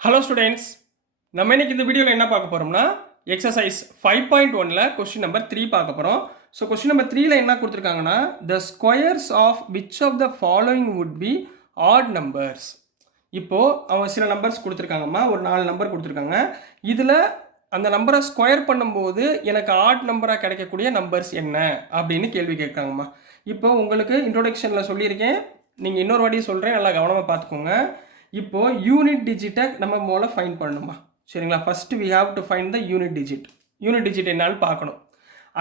Hello students, நம்ம இன்னைக்கு இந்த வீடியோவில் என்ன பார்க்க போகிறோம்னா எக்ஸசைஸ் 5.1ல் கொஸ்டின் நம்பர் 3 பார்க்க போகிறோம். ஸோ கொஸ்டின் நம்பர் 3ல என்ன கொடுத்துருக்காங்கன்னா the squares of which of the following would be odd numbers. இப்போது அவங்க சில நம்பர்ஸ் கொடுத்துருக்காங்கம்மா, ஒரு 4 நம்பர் கொடுத்துருக்காங்க. இதில் அந்த நம்பரை ஸ்கொயர் பண்ணும்போது எனக்கு ஆட் நம்பராக கிடைக்கக்கூடிய நம்பர்ஸ் என்ன அப்படின்னு கேள்வி கேட்குறாங்கம்மா. இப்போ உங்களுக்கு இன்ட்ரோடக்ஷனில் சொல்லியிருக்கேன், நீங்கள் இன்னொரு வாட்டி சொல்கிறேன், நல்லா கவனமாக பார்த்துக்கோங்க. இப்போது யூனிட் டிஜிட்டை நம்ம முதல்ல ஃபைண்ட் பண்ணணுமா, சரிங்களா? First we have to find the unit digit. Unit digit என்னான்னு பார்க்கணும்.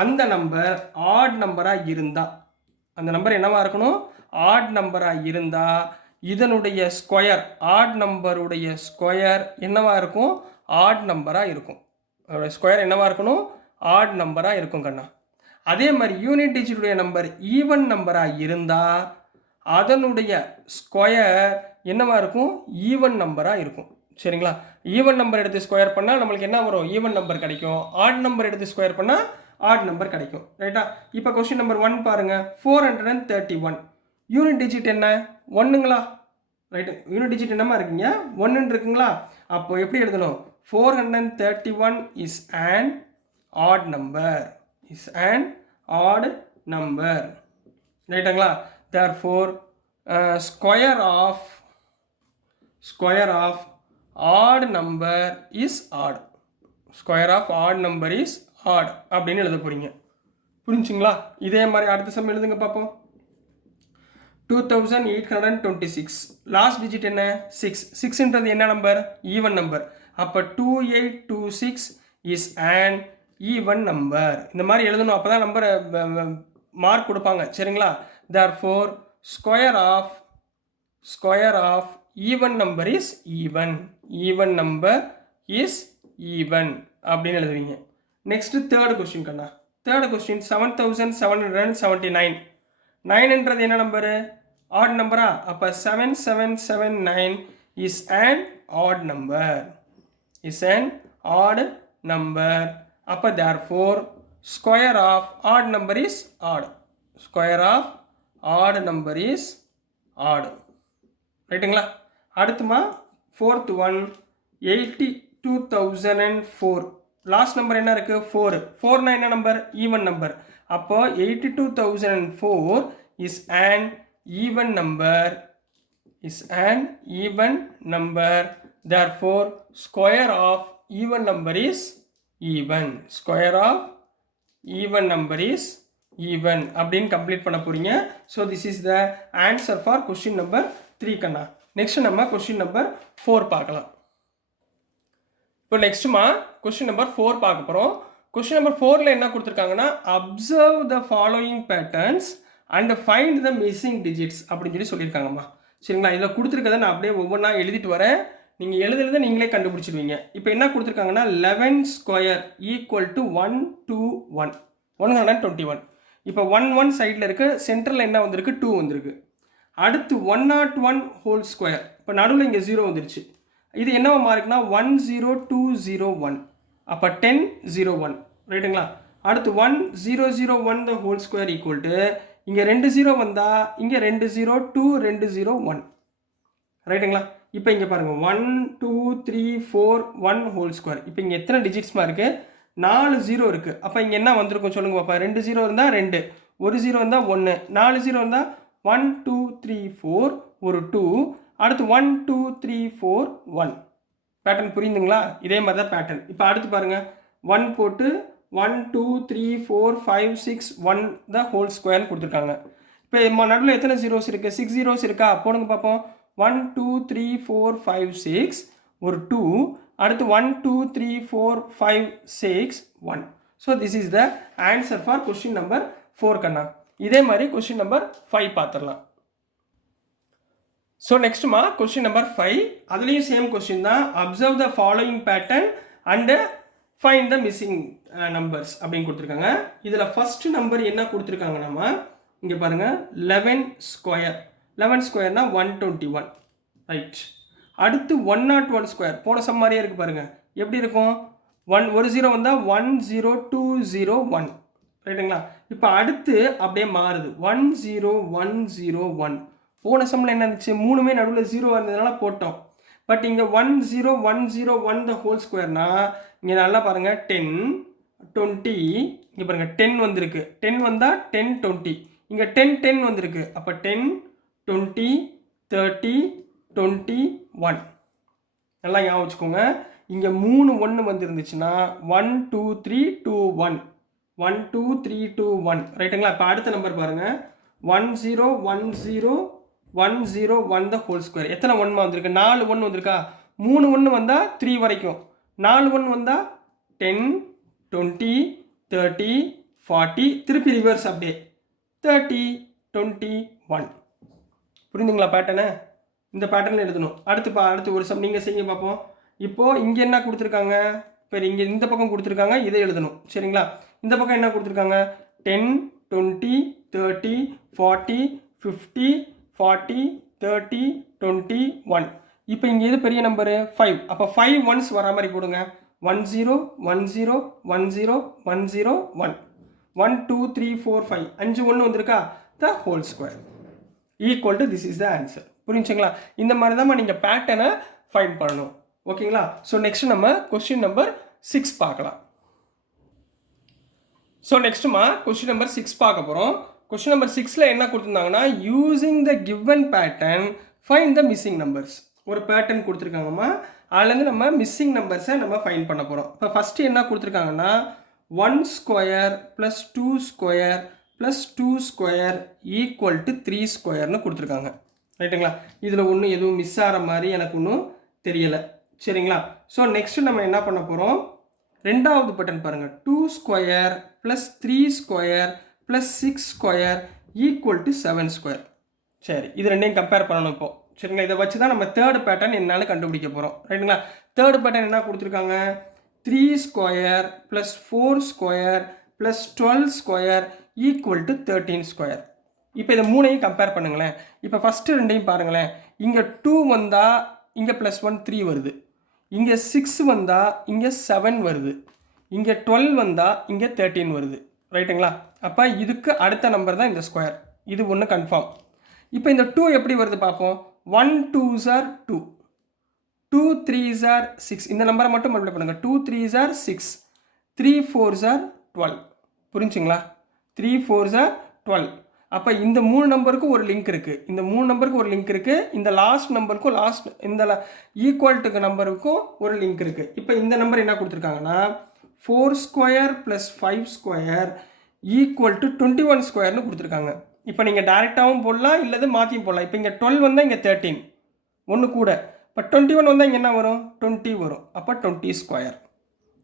அந்த நம்பர் ஆட் நம்பராக இருந்தால், அந்த நம்பர் என்னவாக இருக்கணும்? ஆட் நம்பராக இருந்தால் இதனுடைய ஸ்கொயர், ஆட் நம்பருடைய ஸ்கொயர் என்னவாக இருக்கும்? ஆட் நம்பராக இருக்கும். அதோடைய ஸ்கொயர் என்னவாக இருக்கணும்? ஆட் நம்பராக இருக்கும் கண்ணா. அதே மாதிரி யூனிட் டிஜிட்டுடைய நம்பர் ஈவன் நம்பராக இருந்தால் அதனுடைய ஸ்கொயர் என்னவாக இருக்கும்? ஈவன் நம்பராக இருக்கும், சரிங்களா? ஈவன் நம்பர் எடுத்து ஸ்கொயர் பண்ணால் நம்மளுக்கு என்ன வரும்? ஈவன் நம்பர் கிடைக்கும். ஆட் நம்பர் எடுத்து ஸ்கொயர் பண்ணால் ஆட் நம்பர் கிடைக்கும், ரைட்டா? இப்போ கொஸ்டின் நம்பர் 1 பாருங்கள். 431 யூனிட் டிஜிட் என்ன? ஒன்றுங்களா? ரைட்டு, யூனிட் டிஜிட் என்னமா இருக்குங்க? 1 இருக்குங்களா? அப்போ எப்படி எழுதணும்? 431 is an odd number, is an odd number, ரைட்டுங்களா? therefore square of odd number is odd. Square of odd number is odd அப்படின்னு எழுத போறீங்க. புரிஞ்சுங்களா? இதே மாதிரி அடுத்த சம் எழுதுங்க பார்ப்போம். 2826 லாஸ்ட் டிஜிட் என்ன? 6. 6ன்றது என்ன நம்பர்? Even number. அப்போ 2826 இஸ் an ஈவன் நம்பர். இந்த மாதிரி எழுதணும், அப்போ தான் நம்பரை மார்க் கொடுப்பாங்க, சரிங்களா? therefore square of even number is even. Even number is even அப்படின்னு எழுதுவீங்க. நெக்ஸ்ட் தேர்ட் கொஸ்டின் கண்ணா. Third question 7779. 9ன்றது என்ன நம்பரு? ஆட் நம்பரா? அப்போ 7779 is an odd number, is an odd number. அப்போ therefore square of odd number is odd. Square of odd number is odd, ரைட்டுங்களா? அடுத்துமா fourth one 82,004 last number என்ன இருக்குது? 4. 4னா என்ன நம்பர்? Even number. அப்போ 82,004 is an even number, is an even number. therefore square of even number is even. Square of even number is even அப்படின்னு complete பண்ண போறீங்க. So this is the answer for question number 3 கண்ணா. Next நம்ம question number 4 பார்க்கலாம். இப்போ நெக்ஸ்ட்டுமா question number 4 பார்க்க போகிறோம். Question number 4ல் என்ன கொடுத்துருக்காங்கன்னா observe the following patterns and find the missing digits அப்படின்னு சொல்லியிருக்காங்கம்மா, சரிங்களா? இதில் கொடுத்துருக்கதை நான் அப்படியே ஒவ்வொன்றா எழுதிட்டு வரேன், நீங்கள் எழுதுறதை நீங்களே கண்டுபிடிச்சிடுவீங்க. இப்போ என்ன கொடுத்துருக்காங்கன்னா 11 ஸ்கொயர் ஈக்குவல் டு 121. இப்போ 1 சைடில் இருக்குது, சென்டரில் என்ன வந்திருக்கு? 2 வந்திருக்கு. அடுத்து 101 ஹோல் ஸ்கொயர். இப்போ நடுவில் இங்கே 0 வந்துருச்சு. இது என்னவா மாறுக்குன்னா 10201. அப்போ 1001, ரைட்டுங்களா? அடுத்து 1001 the whole square equal to இங்கே 2 0 வந்தால் இங்கே 2 0 2 2 0 1, ரைட்டுங்களா? இப்போ இங்கே பாருங்கள் 1 2 3 4 1 ஹோல் ஸ்கொயர். இப்போ இங்கே எத்தனை டிஜிட்ஸ்மா இருக்குது? 4 0 இருக்குது. அப்போ இங்கே என்ன வந்திருக்கும் சொல்லுங்க பாப்பா? 2 0 இருந்தால் 2, 1 0 இருந்தால் 1, 4 0 இருந்தால் 1 2 3 4 ஒரு 2, அடுத்து 1 2 3 4 1. பேட்டர்ன் புரியுதுங்களா? இதே மாதிரி தான் பேட்டர்ன். இப்போ அடுத்து பாருங்கள் 1 போட்டு 1 2 3 4 5 6 1 தான் ஹோல் ஸ்கொயர்னு கொடுத்துருக்காங்க. இப்போ நடுவில் எத்தனை ஜீரோஸ் இருக்குது? 6 ஜீரோஸ் இருக்கா? போடுங்க பார்ப்போம். 1 2 3 4 5 6 ஒரு 2, அடுத்து 1 2 3 4 5 6 1. So this is the answer for question number 4 கண்ணா. இதே மாதிரி கொஸ்டின் நம்பர் 5 பார்த்துடலாம். ஸோ நெக்ஸ்ட்டுமா கொஸ்டின் நம்பர் 5, அதுலேயும் சேம் கொஸ்டின் தான். Observe the following pattern and find the missing numbers அப்படின்னு கொடுத்துருக்காங்க. இதில் ஃபஸ்ட்டு நம்பர் என்ன கொடுத்துருக்காங்கன்னாமா இங்கே பாருங்கள் 11 ஸ்கொயர். 11 ஸ்கொயர்னா 121, ரைட். அடுத்து 101 ஸ்கொயர். போன சம் மாதிரியே இருக்குது பாருங்கள். எப்படி இருக்கும்? ஒரு 0 வந்தால் 10201, ரைட்டுங்களா? இப்போ அடுத்து அப்படியே மாறுது 10101. போன சம்மில் என்ன இருந்துச்சு? 3மே நடுவில் 0 இருந்ததுனால போட்டோம். பட் இங்கே 10101 த ஹோல் ஸ்கொயர்னா இங்கே நல்லா பாருங்கள் 10 20 இங்கே பாருங்கள் 10 வந்திருக்கு 10 வந்தால் 10 20 இங்கே 10 10 வந்திருக்கு அப்போ 10 20 30 21 நல்லா ஞாபகம் வச்சுக்கோங்க இங்கே 3 1 வந்துருந்துச்சுன்னா 1 2 3 2 1 1 2 3 2 1 ரைட்டுங்களா இப்போ அடுத்த நம்பர் பாருங்கள் 1010 த ஹோல் ஸ்கொயர் எத்தனை 1 வந்திருக்கு 4 1 வந்திருக்கா 3 1 வந்தால் 3 வரைக்கும் 4 1 வந்தால் 10 20 30 40 திருப்பி ரிவர்ஸ் அப்படியே 30 21 புரிந்துங்களா பேட்டர்னு இந்த பேட்டர்னில் எழுதணும் அடுத்து ஒரு சம் நீங்கள் செய்ய பார்ப்போம் இப்போது இங்கே என்ன கொடுத்துருக்காங்க இப்போ இங்கே இந்த பக்கம் கொடுத்துருக்காங்க இதை எழுதணும் சரிங்களா இந்த பக்கம் என்ன கொடுத்துருக்காங்க 10 20 30 40 50 40 30 21 இப்போ இங்கே எது பெரிய நம்பரு 5 அப்போ 5 ஒன்ஸ் வர மாதிரி போடுங்க 10 10 10 10 1 1 2 3 4 5 5 1 வந்திருக்கா the whole square equal to this is the answer புரிஞ்சுங்களா இந்த மாதிரி தான் நீங்கள் பேட்டர்னை ஃபைண்ட் பண்ணணும் ஓகேங்களா ஸோ நெக்ஸ்ட் நம்ம கொஸ்டின் நம்பர் 6 பார்க்கலாம் ஸோ நெக்ஸ்ட்டுமா கொஸ்டின் நம்பர் 6 பார்க்க போகிறோம் கொஸ்டின் நம்பர் 6ல் என்ன கொடுத்துருந்தாங்கன்னா using the given pattern find the missing numbers ஒரு பேட்டர்ன் கொடுத்துருக்காங்கம்மா அதுலேருந்து நம்ம மிஸ்ஸிங் நம்பர்ஸை நம்ம ஃபைண்ட் பண்ண போகிறோம் இப்போ ஃபஸ்ட்டு என்ன கொடுத்துருக்காங்கன்னா 1 square plus 2 square plus 2 square equal to 3 ஸ்கொயர்னு கொடுத்துருக்காங்க ரைட்டுங்களா இதில் ஒன்றும் எதுவும் மிஸ் ஆகிற மாதிரி எனக்கு ஒன்றும் தெரியலை சரிங்களா ஸோ நெக்ஸ்ட்டு நம்ம என்ன பண்ண போகிறோம் ரெண்டாவது பட்டன் பாருங்கள் 2 square plus 3 square plus 6 square equal to 7 square சரி இது ரெண்டையும் கம்பேர் பண்ணணும் இப்போது சரிங்களா இதை வச்சு தான் நம்ம தேர்ட் பேட்டர்ன் என்னால் கண்டுபிடிக்க போகிறோம் ரைட்டுங்களா தேர்ட் பேட்டர்ன் என்ன கொடுத்துருக்காங்க 3 square plus 4 square plus 12 square equal to 13 square இப்போ இதை மூணையும் கம்பேர் பண்ணுங்களேன் இப்போ ஃபஸ்ட்டு ரெண்டையும் பாருங்களேன் இங்கே 2 வந்தால் இங்கே ப்ளஸ் 1 3 வருது இங்கே 6 வந்தால் இங்கே 7 வருது இங்கே 12 வந்தால் இங்கே 13 வருது ரைட்டுங்களா அப்போ இதுக்கு அடுத்த நம்பர் தான் இந்த ஸ்கொயர் இது ஒன்று கன்ஃபார்ம் இப்போ இந்த 2 எப்படி வருது பார்ப்போம் 1 2s are 2 2 3s are 6 இந்த நம்பரை மட்டும் மல்டிப்ளை பண்ணுங்கள் 2 3s are 6 3 4s are 12 புரிஞ்சுங்களா 3 4s are 12 அப்போ இந்த 3 நம்பருக்கு ஒரு லிங்க் இருக்குது இந்த லாஸ்ட் நம்பருக்கும் இந்த ஈக்குவல்ட்டுக்கு நம்பருக்கும் ஒரு லிங்க் இருக்குது இப்போ இந்த நம்பர் என்ன கொடுத்துருக்காங்கன்னா 4 square plus 5 square equal to 21 ஸ்கொயர்னு கொடுத்துருக்காங்க இப்போ நீங்கள் டேரெக்டாகவும் போடலாம் இல்லது மாற்றியும் போடலாம் இப்போ இங்கே 12 வந்தால் இங்கே 13 ஒன்று கூட இப்போ 21 வந்தால் இங்கே என்ன வரும் 20 வரும் அப்போ 20 ஸ்கொயர்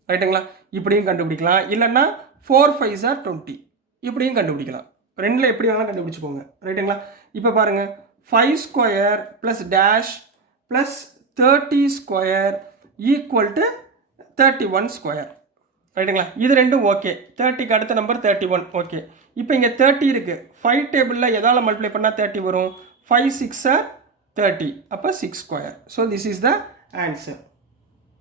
ரைட்டுங்களா இப்படியும் கண்டுபிடிக்கலாம் இல்லைன்னா 4 5s are 20 இப்படியும் கண்டுபிடிக்கலாம் ரெண்டில் எப்படி வேணாலும் கண்டுபிடிச்சிக்கோங்க ரைட்டுங்களா இப்போ பாருங்கள் 5 square plus dash plus 30 square equal to 31 square ரைட்டுங்களா இது ரெண்டும் ஓகே 30க்கு அடுத்த நம்பர் 31 ஓகே இப்போ இங்கே 30 இருக்குது 5 டேபிளில் எதால் மல்டிப்ளை பண்ணால் 30 வரும் 5 6 are 30 அப்போ 6 square so this is the answer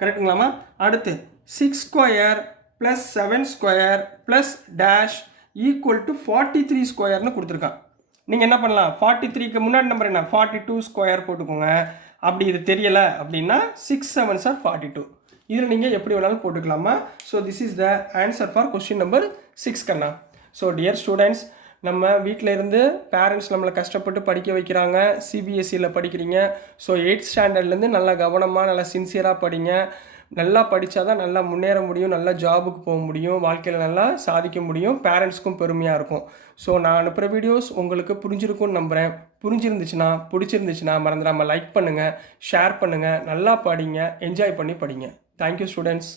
கரெக்டுங்களாமா அடுத்து 6 square plus 7 square plus dash equal to 43 ஸ்கொயர்னு கொடுத்துருக்கான் நீங்கள் என்ன பண்ணலாம் 43க்கு முன்னாடி நம்பர் என்ன 42 ஸ்கொயர் போட்டுக்கோங்க அப்படி இது தெரியலை அப்படின்னா 6 7s are 42 இதில் நீங்கள் எப்படி வேணாலும் போட்டுக்கலாமா so this is the answer for question number 6 கண்ணா ஸோ டியர் ஸ்டூடெண்ட்ஸ் நம்ம வீட்டில் இருந்து பேரண்ட்ஸ் நம்மளை கஷ்டப்பட்டு படிக்க வைக்கிறாங்க சிபிஎஸ்சியில் படிக்கிறீங்க ஸோ 8th ஸ்டாண்டர்ட்லேருந்து நல்லா கவனமாக நல்லா சின்சியராக படிங்க நல்லா படித்தா தான் நல்லா முன்னேற முடியும் நல்லா ஜாபுக்கு போக முடியும் வாழ்க்கையில் நல்லா சாதிக்க முடியும் பேரண்ட்ஸ்க்கும் பெருமையாக இருக்கும் ஸோ நான் அனுப்புகிற வீடியோஸ் உங்களுக்கு புரிஞ்சிருக்கும்னு நம்புகிறேன் பிடிச்சிருந்துச்சுன்னா மறந்துடாமல் லைக் பண்ணுங்கள் ஷேர் பண்ணுங்கள் நல்லா படிங்க என்ஜாய் பண்ணி படிங்க தேங்க்யூ ஸ்டூடெண்ட்ஸ்